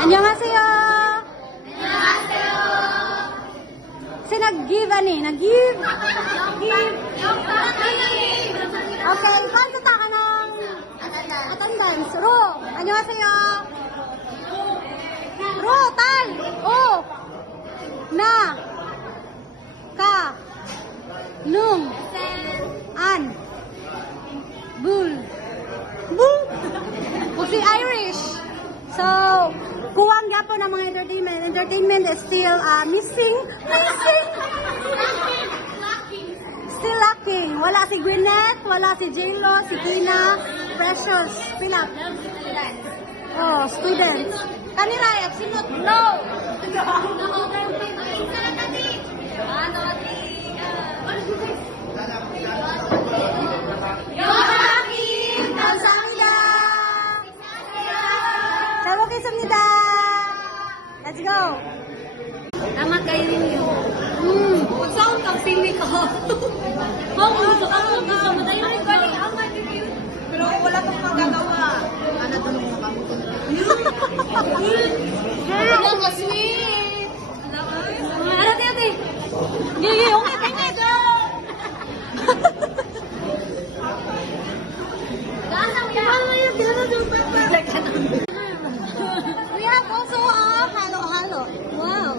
안녕하세요. Si nag-give ani, nag-give. Okay, kanta ka ng attendance. Ro, 안녕하세요. Ro, tal. O. Na. Ka. Nung. An. Bul. Bul. O si Irish. So, kuwang gapo ng mga entertainment. Entertainment is still missing. Still lacking. Wala si Gwyneth, wala si J-Lo, si Tina, Precious, pila. Oh, students. Kanila, sinot, no. 잘 먹겠습니다. Let's go. Tama kayo ninyo. Saan kang pili ko? Gusto mo tayo rin ko. Pero wala kang magagawa. Ano ito nung makamutin? Wala ka sweet. Ano tayo tayo? Okay, thank you. We have also halo. Wow.